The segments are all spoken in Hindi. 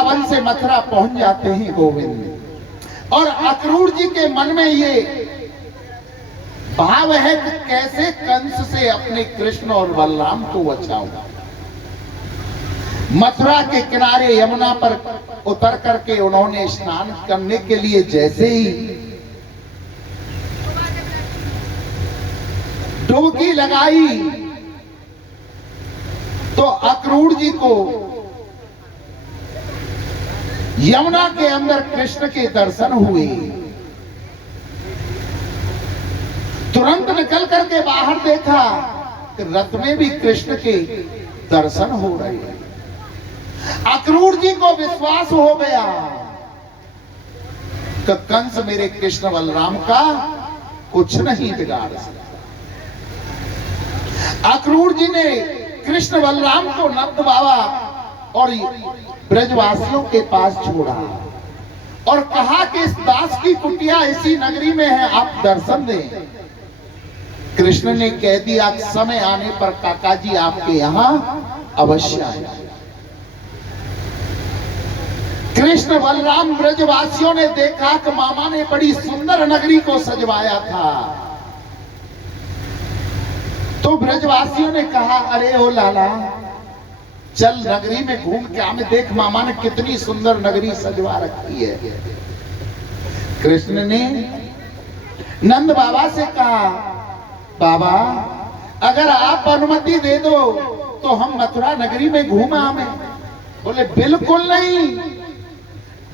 वृंदावन से मथुरा पहुंच जाते हैं गोविंद, और अक्रूर जी के मन में ये भाव है कि कैसे कंस से अपने कृष्ण और बलराम को बचाऊं। मथुरा के किनारे यमुना पर उतर करके उन्होंने स्नान करने के लिए जैसे ही डुबकी लगाई तो अक्रूर जी को यमुना के अंदर कृष्ण के दर्शन हुए। तुरंत निकल करके बाहर देखा कि रथ में भी कृष्ण के दर्शन हो रहे हैं। अक्रूर जी को विश्वास हो गया कि कंस मेरे कृष्ण बलराम का कुछ नहीं बिगाड़ सकता। अक्रूर जी ने कृष्ण बलराम को नंद बाबा और ब्रजवासियों के पास छोड़ा और कहा कि इस दास की कुटिया इसी नगरी में है, आप दर्शन दें। कृष्ण ने कह दिया समय आने पर काका जी आपके यहां अवश्य आए। कृष्ण बलराम ब्रजवासियों ने देखा कि मामा ने बड़ी सुंदर नगरी को सजवाया था, तो ब्रजवासियों ने कहा अरे ओ लाला चल नगरी में घूम के हमें देख, मामा ने कितनी सुंदर नगरी सजवा रखी है। कृष्ण ने नंद बाबा से कहा बाबा अगर आप अनुमति दे दो तो हम मथुरा नगरी में घूम आवे। बोले बिल्कुल नहीं,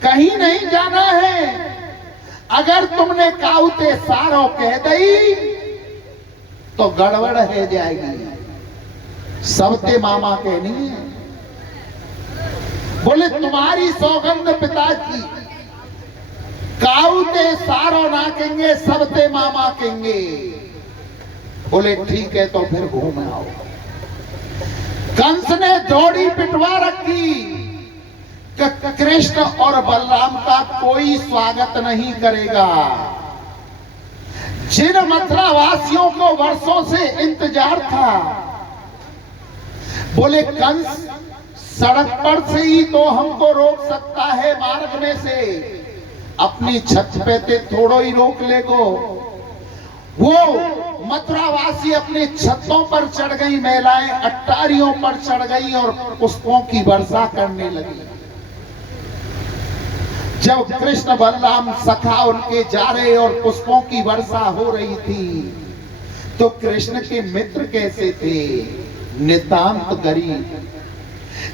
कहीं नहीं जाना है। अगर तुमने काउते सारो कह दई तो गड़बड़ है जाएगी, सबते मामा कहनी है। बोले तुम्हारी सौगंध पिता की, काउते सारो ना कहेंगे, सबते मामा कहेंगे। बोले ठीक है तो फिर घूम आओ। कंस ने दौड़ी पिटवा रखी कि कृष्ण और बलराम का कोई स्वागत नहीं करेगा। जिन मथुरा वासियों को वर्षों से इंतजार था, बोले कंस सड़क पर से ही तो हमको रोक सकता है, मार्ग में से अपनी छत पे ते थोड़ो ही रोक लेगो। वो मथुरा वासी अपनी छतों पर चढ़ गई, महिलाएं अट्टारियों पर चढ़ गई और पुष्पों की वर्षा करने लगी। जब कृष्ण बलराम सखा उनके जा रहे और पुष्पों की वर्षा हो रही थी, तो कृष्ण के मित्र कैसे थे? नितांत गरीब,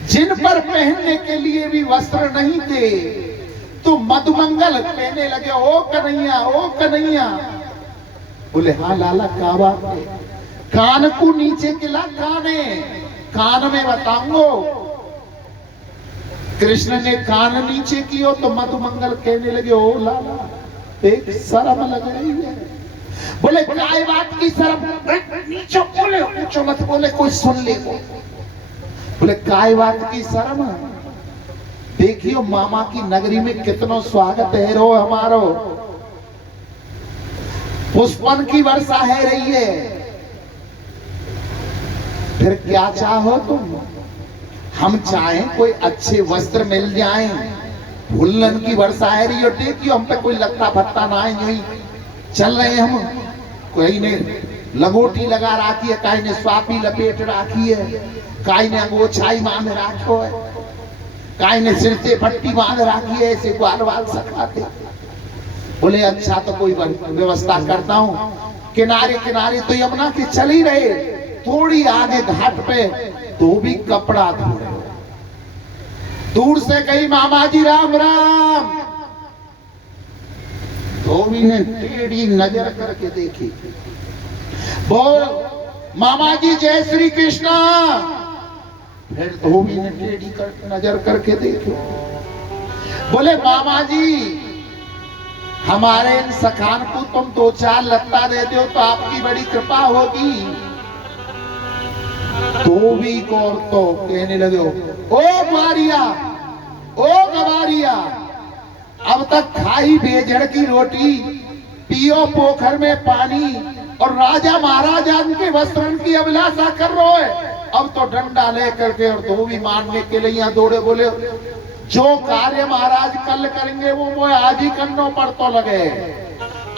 जिन पर पहनने के लिए भी वस्त्र नहीं थे, तो मधुमंगल कहने लगे ओ कन्हैया, ओ कन्हैया। बोले हाँ लाला क्या बात है? कान को नीचे किला, काने कान में बताऊंगो। कृष्ण ने कान नीचे कियो तो मधुमंगल कहने लगे ओ लाला एक शर्म लग रही है। बोले काय बात की शर्म? नीचे बोले, ऊंचो मत बोले, कोई सुन ले। बोले काय बात की शर्म? देखियो मामा की नगरी में कितनो स्वागत है रो हमारो, पुष्पन की वर्षा है रही है, फिर क्या चाहो तुम? हम चाहें कोई अच्छे वस्त्र मिल जाएं, फूलन की वर्षा है रही है, देखियो हम पे कोई लगता फत्ता ना है, यही चल रहे हम। कोई ने लगोटी लगा रखी है, काई ने स्वापी लपेट रखी है, काई ने अंगोछाई बांध रखो है, काई ने सिर से पट्टी बांध रखी है, ऐसे ग्वाल वाल सखाते। बोले अच्छा तो कोई व्यवस्था करता हूँ। किनारे किनारे तो यमुना के चल ही रहे, थोड़ी आगे घाट पे तो भी कपड़ा धो रहे। दूर से कही मामा जी राम राम, धोबी ने टेढ़ी नजर करके देखी। बोल मामा जी जय श्री कृष्णा। फिर धोबी ने टेढ़ी नजर करके देखी। बोले मामा जी हमारे इन सखान को तुम 2-4 लत्ता दे दो तो आपकी बड़ी कृपा होगी। धोबी को तो कहने लगे ओ मारिया, ओ गवारिया, अब तक खाई बेजड़ की रोटी, पियो पोखर में पानी और राजा महाराजा के वस्त्रन की अभिलाषा कर रहे है। अब तो डंडा लेकर के और धोबी मारने के लिए यहाँ दौड़े। बोले जो कार्य महाराज कल करेंगे वो आज ही करने पर तो लगे।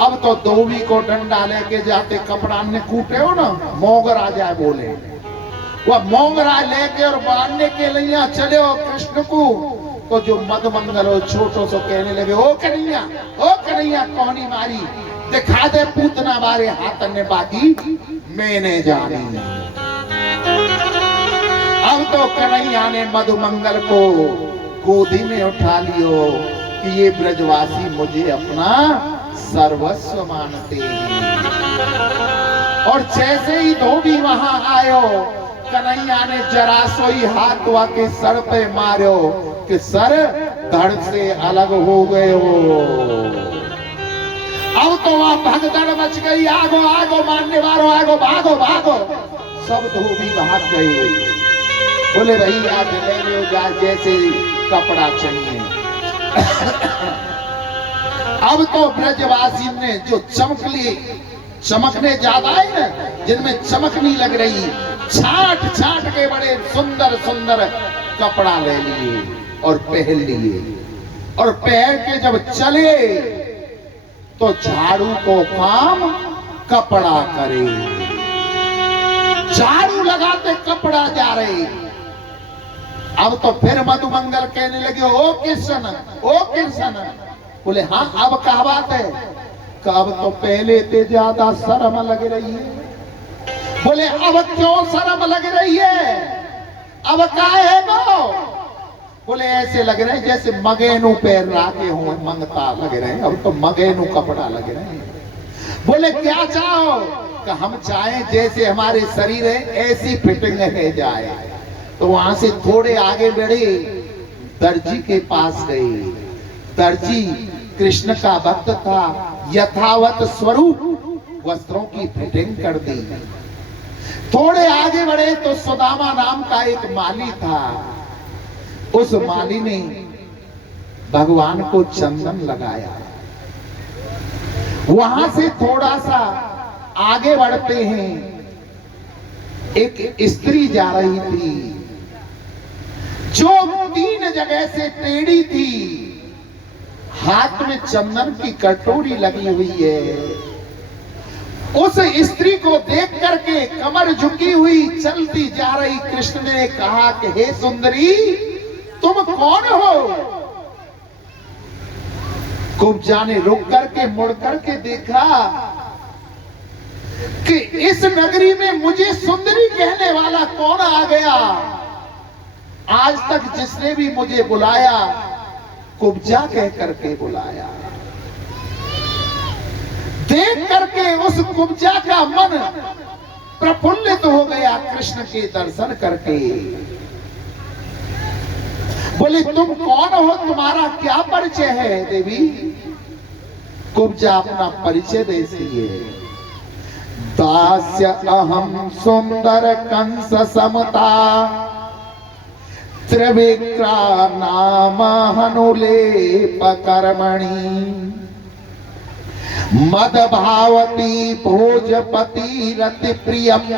अब तो धोबी को डंडा लेके जाते कपड़ा ने कूटे हो ना, मोगरा जाए बोले, वह मोगरा लेके और बांधने के लिए चले हो कृष्ण को, तो जो मधुमंगल हो छोटो सो कहने लगे, ओ कन्हैया कौनी मारी, दिखा दे पूतना मारे हाथ ने, बाकी मैंने जानी। अब तो कन्हैया ने मधुमंगल को गोदी में उठा लियो कि ये ब्रजवासी मुझे अपना सर्वस्व मानते हैं। और जैसे ही धोबी वहां आयो, कन्हैया ने जरा सोई हाथ वा के सर पे मारो कि सर धड़ से अलग हो गए हो। अब तो वहां भगदड़ मच गई, आगो आगो मारने वालों, आगो भागो भागो। सब धोबी भाग गए, बोले भाई आज ले लो जा जैसे कपड़ा चाहिए। अब तो ब्रजवासी ने जो चमकने ज्यादा है ना, जिनमें चमक नहीं लग रही, छाट छाट के बड़े सुंदर सुंदर कपड़ा ले लिए और पहन लिए। और पहन के जब चले तो झाड़ू को काम कपड़ा करे, झाड़ू लगाते कपड़ा जा रहे। अब तो फिर मधुमंगल कहने लगे, ओ कृष्ण। बोले हाँ अब क्या बात है? अब तो पहले ते ज्यादा शर्म लग रही है। बोले अब क्यों शर्म लग रही है? अब क्या है वो? बोले ऐसे लग रहे हैं जैसे मगेनू पैर राके हुए मंगता लग रहे हैं, अब तो मगेनू कपड़ा लग रहे हैं। बोले क्या चाहो? कि हम चाहें जैसे हमारे शरीर है ऐसी फिटिंग है जाए। तो वहां से थोड़े आगे बढ़े, दर्जी के पास गए। दर्जी कृष्ण का भक्त था, यथावत स्वरूप वस्त्रों की फिटिंग कर दी। थोड़े आगे बढ़े तो सुदामा नाम का एक माली था। उस माली ने भगवान को चंदन लगाया। वहां से थोड़ा सा आगे बढ़ते हैं, एक स्त्री जा रही थी जो 3 जगह से टेढ़ी थी, हाथ में चंदन की कटोरी लगी हुई है। उस स्त्री को देख करके कमर झुकी हुई चलती जा रही कृष्ण ने कहा कि हे सुंदरी, तुम कौन हो? कुब्जा ने रुक करके मुड़ करके देखा कि इस नगरी में मुझे सुंदरी कहने वाला कौन आ गया। आज तक जिसने भी मुझे बुलाया कुब्जा कह करके बुलाया। देख करके उस कुब्जा का मन प्रफुल्लित हो गया कृष्ण के दर्शन करके। बोले तुम कौन हो, तुम्हारा क्या परिचय है देवी? कुब्जा अपना परिचय देती है। दास्य अहम सुंदर कंस समता, त्रिविक्रा नाम हनुलेप कर्मणि, मद भावती भोजपति रति प्रियम,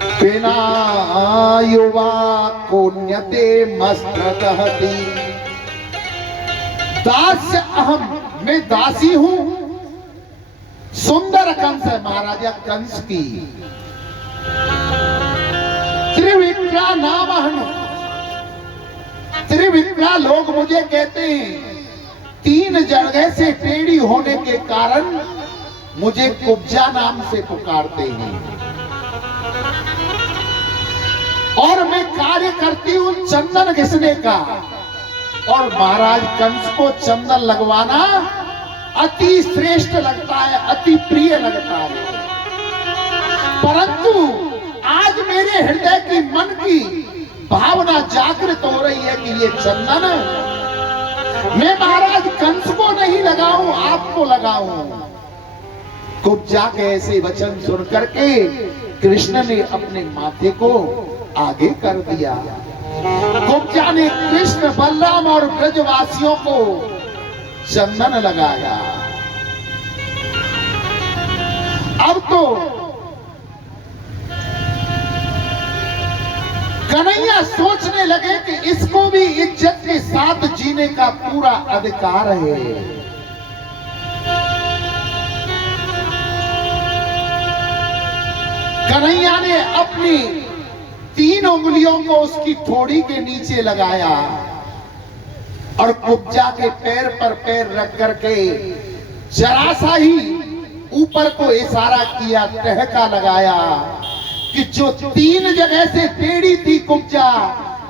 बिना युवा कोन्यते मस्त्र दहती। दास्य अहम, मैं दासी हूं। सुंदर कंस है महाराजा कंस की। त्रिविक्रा नाम हनु, त्रिविक्रा लोग मुझे कहते हैं। 3 जगह से टेढ़ी होने के कारण मुझे कुब्जा नाम से पुकारते हैं। और मैं कार्य करती हूं चंदन घिसने का। और महाराज कंस को चंदन लगवाना अति श्रेष्ठ लगता है, अति प्रिय लगता है। परंतु आज मेरे हृदय की मन की भावना जागृत हो रही है कि ये चंदन मैं महाराज कंस को नहीं लगाऊं, आपको लगाऊं। कुब्जा के ऐसे वचन सुन करके कृष्ण ने अपने माथे को आगे कर दिया। कुब्जा ने कृष्ण, बलराम और ब्रजवासियों को चंदन लगाया। अब तो कन्हैया सोचने लगे कि इसको भी इज्जत के साथ जीने का पूरा अधिकार है। कन्हैया ने अपनी 3 उंगलियों को उसकी ठोड़ी के नीचे लगाया और कुब्जा के पैर पर पैर रख करके जरा सा ही ऊपर को इशारा किया, टहका लगाया कि जो 3 जगह से टेढ़ी थी कुब्जा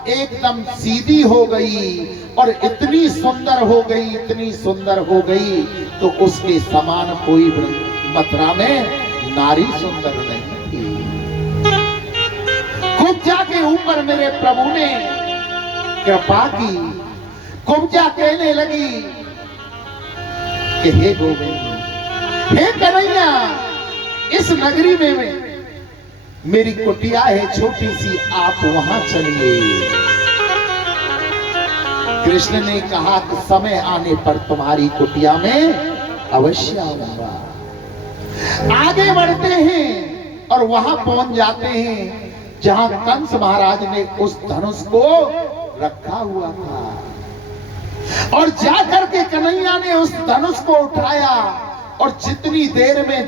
एकदम सीधी हो गई और इतनी सुंदर हो गई, इतनी सुंदर हो गई तो उसके समान कोई मथुरा में नारी सुंदर नहीं थी। कुब्जा के ऊपर मेरे प्रभु ने कृपा की। कुब्जा कहने लगी कि हे गोविंद, हे कन्हैया, इस नगरी में मेरी कुटिया है छोटी सी, आप वहां चलिए। कृष्ण ने कहा कि समय आने पर तुम्हारी कुटिया में अवश्य आऊंगा। आगे बढ़ते हैं और वहां पहुंच जाते हैं जहां कंस महाराज ने उस धनुष को रखा हुआ था और जाकर के कन्हैया ने उस धनुष को उठाया और जितनी देर में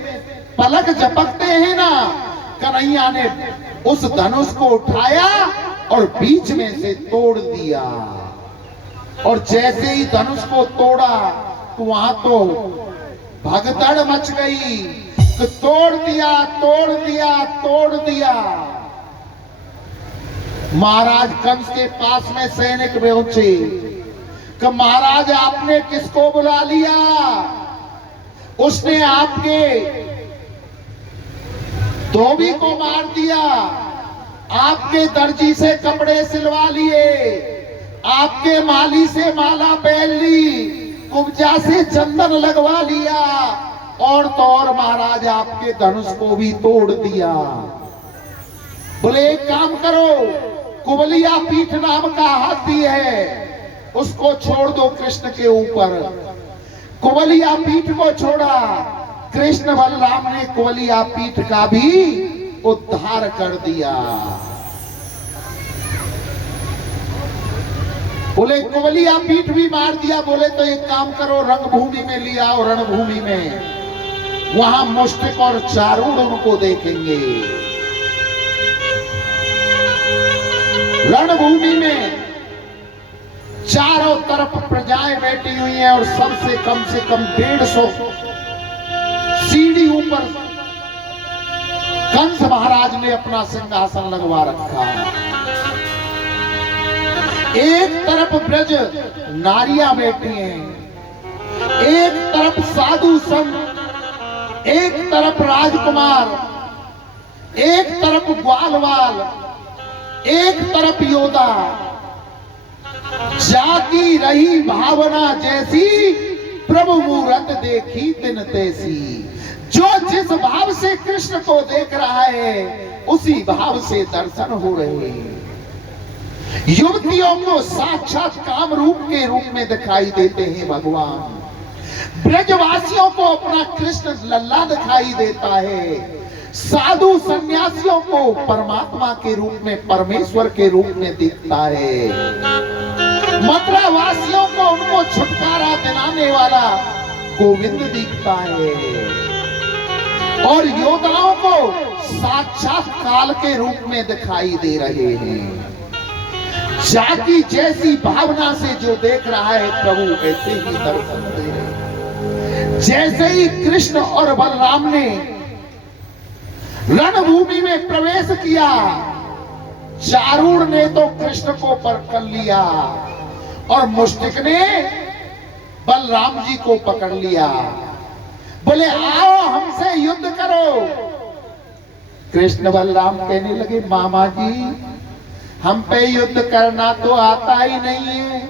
पलक झपकते हैं ना, कन्हैया ने उस धनुष को उठाया और बीच में से तोड़ दिया। और जैसे ही धनुष को तोड़ा तो वहां तो भगदड़ मच गई कि तोड़ दिया, तोड़ दिया, तोड़ दिया। महाराज कंस के पास में सैनिक पहुंचे कि महाराज आपने किसको बुला लिया? उसने आपके धोबी को मार दिया, आपके दर्जी से कपड़े सिलवा लिए, आपके माली से माला पहन ली, कुब्जा से चंदन लगवा लिया और तो और महाराज आपके धनुष को भी तोड़ दिया। बोले एक काम करो, कुबलिया पीठ नाम का हाथी है, उसको छोड़ दो कृष्ण के ऊपर। कुबलिया पीठ को छोड़ा। कृष्ण बलराम ने कुबलिया पीठ का भी उद्धार कर दिया। बोले कुबलिया पीठ भी मार दिया। बोले तो एक काम करो, रणभूमि में लिया आओ, रणभूमि में वहां मुष्टिक और चारूढ़ उनको देखेंगे। रणभूमि में चारों तरफ प्रजाएं बैठी हुई हैं और सबसे कम से कम 150 सीढ़ी ऊपर कंस महाराज ने अपना सिंहासन लगवा रखा। एक तरफ ब्रज नारियां बैठी हैं, एक तरफ साधु संत, एक तरफ राजकुमार, एक तरफ ग्वालवाल, एक तरफ योद्धा। जाती रही भावना जैसी, प्रभु मूरत देखी तिन तैसी। जो जिस भाव से कृष्ण को देख रहा है उसी भाव से दर्शन हो रहे हैं। युवतियों को साक्षात काम रूप के रूप में दिखाई देते हैं भगवान। ब्रजवासियों को अपना कृष्ण लल्ला दिखाई देता है। साधु सन्यासियों को परमात्मा के रूप में, परमेश्वर के रूप में दिखता है। मथुरा वासियों को उनको छुटकारा दिलाने वाला गोविंद दिखता है और योद्धाओं को साक्षात काल के रूप में दिखाई दे रहे हैं। जाति जैसी भावना से जो देख रहा है प्रभु ऐसे ही दर्शन दे रहे हैं। जैसे ही कृष्ण और बलराम ने रणभूमि में प्रवेश किया, चारूढ़ ने तो कृष्ण को पकड़ लिया और मुष्टिक ने बलराम जी को पकड़ लिया। बोले आओ हमसे युद्ध करो। कृष्ण बलराम कहने लगे मामा जी हम पे युद्ध करना तो आता ही नहीं है।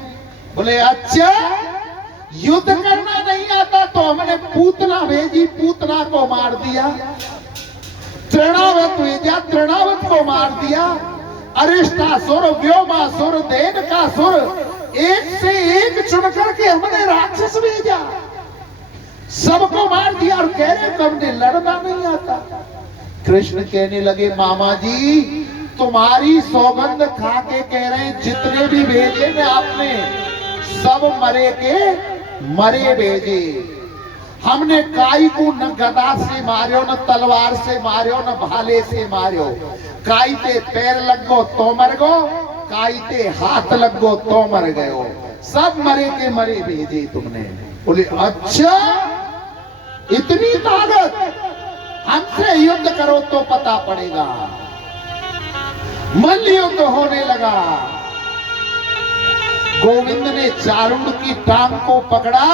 बोले अच्छा युद्ध करना नहीं आता तो हमने पूतना भेजी, पूतना को मार दिया। तृणावत भेजा, तृणावत को मार दिया। अरिष्टासुर, व्योमासुर, धेनुकासुर, एक से एक चुन करके हमने राक्षस भेजा, सबको मार दिया और कह रहे हमने लड़ना नहीं आता। कृष्ण कहने लगे मामा जी तुम्हारी सौगंध खा के कह रहे हैं जितने भी भेजे ना आपने सब मरे के मरे भेजे। हमने काई को न गदा से मारियो, न तलवार से मारियो, न भाले से मारियो। काई ते पैर लगो तो मर गो, काई ते हाथ लगो तो मर गयो। सब मरे के मरे भेजे तुमने। बोले अच्छा इतनी ताकत, हमसे युद्ध करो तो पता पड़ेगा। मल्ल युद्ध होने लगा। गोविंद ने चारुंड की टांग को पकड़ा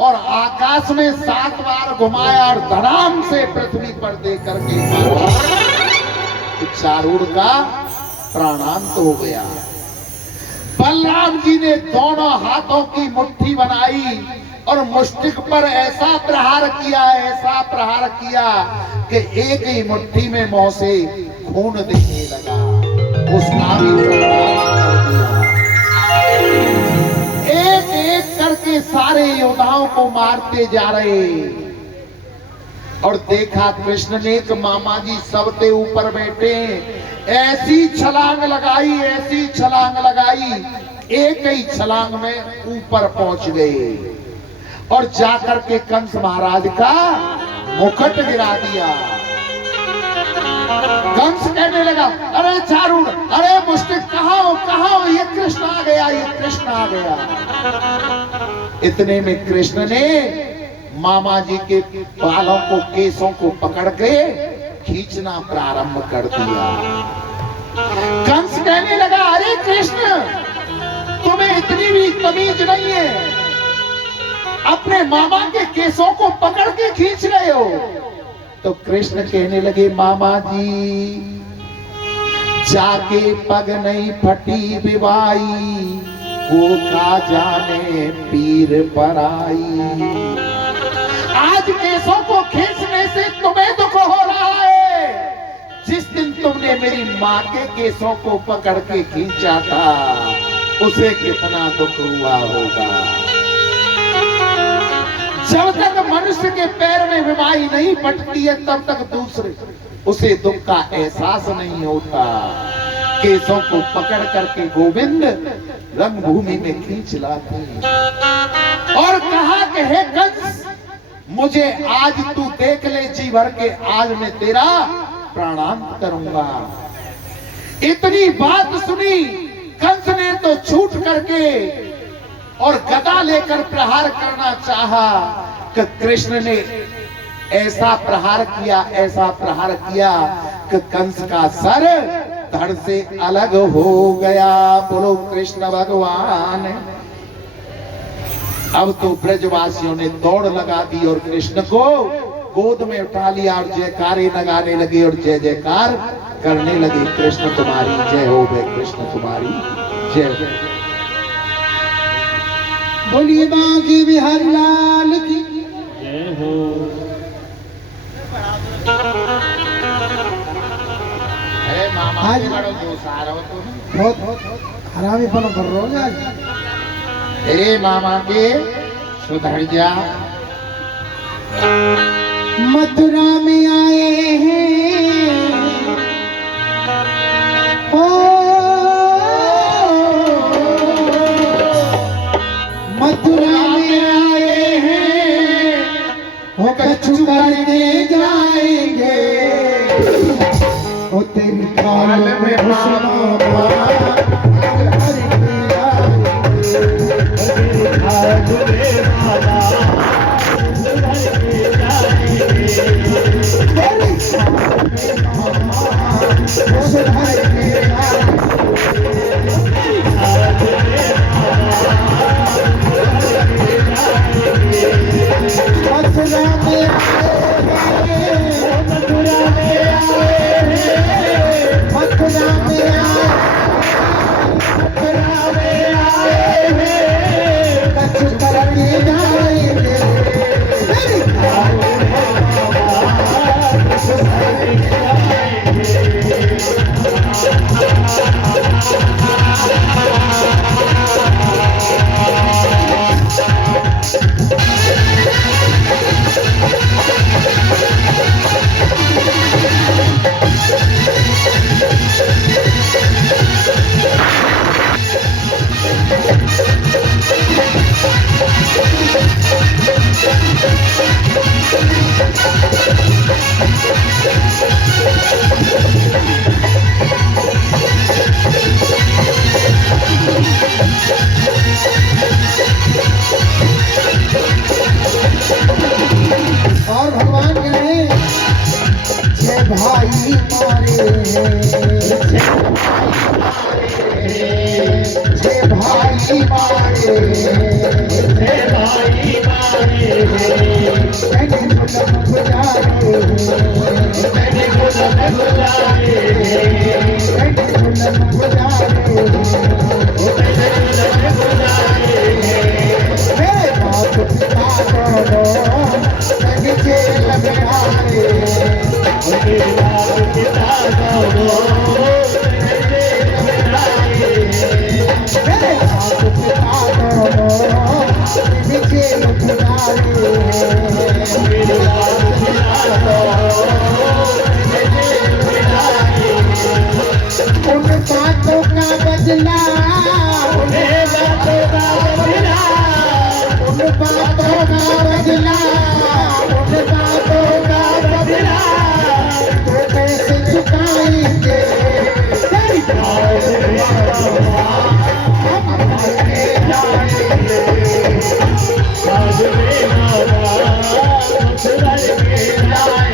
और आकाश में 7 बार घुमाया और धड़ाम से पृथ्वी पर दे करके मारा। तो चारुंड का प्राणांत हो गया। बलराम जी ने दोनों हाथों की मुट्ठी बनाई और मुष्टिक पर ऐसा प्रहार किया, ऐसा प्रहार किया कि एक ही मुट्ठी में मुंह से खून दिखने लगा। उसका भी प्राणांत कर दिया। एक एक करके सारे योद्धाओं को मारते जा रहे। और देखा कृष्ण ने कि मामा जी सबके ऊपर बैठे, ऐसी छलांग लगाई, ऐसी छलांग लगाई, एक ही छलांग में ऊपर पहुंच गए और जाकर के कंस महाराज का मुकुट गिरा दिया। कंस कहने लगा अरे चारुण, अरे मुष्टिक कहाँ हो, ये कृष्ण आ गया, ये कृष्ण आ गया। इतने में कृष्ण ने मामा जी के बालों को, केसों को पकड़ के खींचना प्रारंभ कर दिया। कंस कहने लगा अरे कृष्ण, तुम्हें इतनी भी तमीज नहीं है, अपने मामा के केसों को पकड़ के खींच रहे हो। तो कृष्ण कहने लगे मामा जी जाके पग नहीं फटी विवाई, वो का जाने पीर पर आई। आज केसों को खींचने से तुम्हें दुख हो रहा है, जिस दिन तुमने मेरी माँ के केसों को पकड़ के खींचा था उसे कितना दुख हुआ होगा। जब तक मनुष्य के पैर में बीमारी नहीं पटती है तब तक दूसरे उसे दुख का एहसास नहीं होता। केसों को पकड़ करके गोविंद रंगभूमि में खींच लाते और कहा कि हे कंस, मुझे आज तू देख ले जी भर के, आज मैं तेरा प्राणांत करूंगा। इतनी बात सुनी कंस ने तो छूट करके और गदा लेकर प्रहार करना चाहा कि कृष्ण ने ऐसा प्रहार किया, ऐसा प्रहार किया कि कंस का सर धड़ से अलग हो गया। बोलो कृष्ण भगवान। अब तो ब्रजवासियों ने दौड़ लगा दी और कृष्ण को गोद में उठा लिया और जयकारे लगाने लगे और जय जयकार करने लगे। कृष्ण तुम्हारी जय हो, बे कृष्ण तुम्हारी जय हो। बोलिए बांके बिहारी लाल की जय हो। अरे मामा आज बड़ो जोश आ रहा हो तुम, बहुत हरामी पन कर रहे हो आज। अरे मामा के सुधर जा। मथुरा में आए हैं ओ मथुरा में आए हैं, वो कछु करके जाएंगे, वो तेरी काल में छे भाई मारे मैंने गुलाम गुजारे मैंने गुलाम गुजारे मेरे बाप पिता दोनों मैंने जेल में आए मेरे बाप पिता दोनों मेरे बाप पिता दोनों मैंने जेल में आए मेरे बाप पिता दोनों मैंने जेल में आए उन बातों का बदला उन बातों का बदला उन बातों का बदला उन बातों का बदला तो कैसे चुकाएंगे तेरी बात हम अपने जाएंगे आज मेरा सुधर के जाएंगे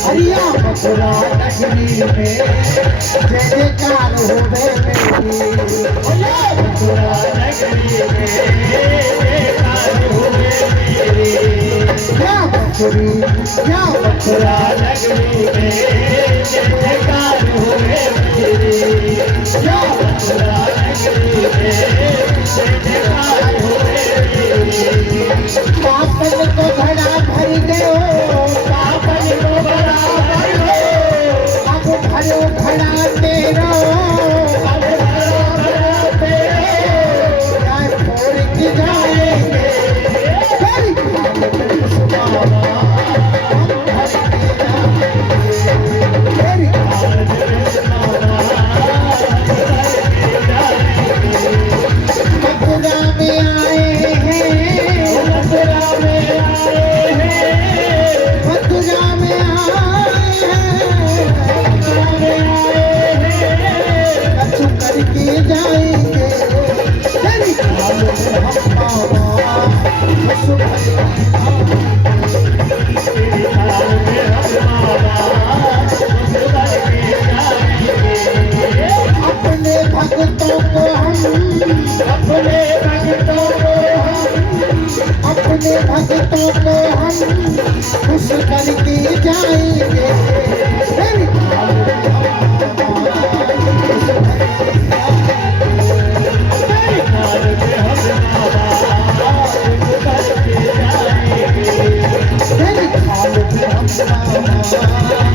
हरिया मथुरा नगरी में जयकार हो गए मथुरा नगरी में जयकार हो गए क्या मथुरा नगरी में जयकार हो गए क्या मथुरा नगरी में जयकार हो गए पापन को घड़ा भर गयो पापन को घड़ा भर गयो अब भरो घड़ा तेरो अब भरो घड़ा तेरो जाए फोड़ के जाएंगे तेरी सुबावा हम भर के जाएंगे तेरी मथुरा में आए हैं मथुरा में आए हैं मथुरा में आए हैं कछु करके जाएंगे तेरी खाल में हम बाबा कछु करके तेरी खाल में हम बाबा कछु करके जाएंगे अपने भक्तों को हम अपने भक्तों को हम खुश करके जाएंगे तेरी खाल में हम तेरी खाल में हम करके जाएंगे तेरी खाल में हम खुश करके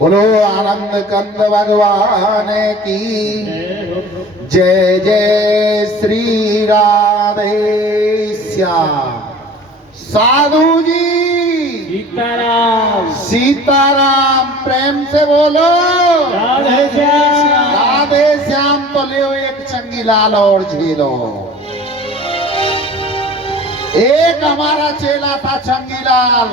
बोलो आनंद कंद भगवान की जय जय श्री राधे श्याम। साधु जी सीताराम सीताराम प्रेम से बोलो राधे श्याम। राधे श्याम। तो ले एक चंगीलाल और झेलो। एक हमारा चेला था चंगीलाल,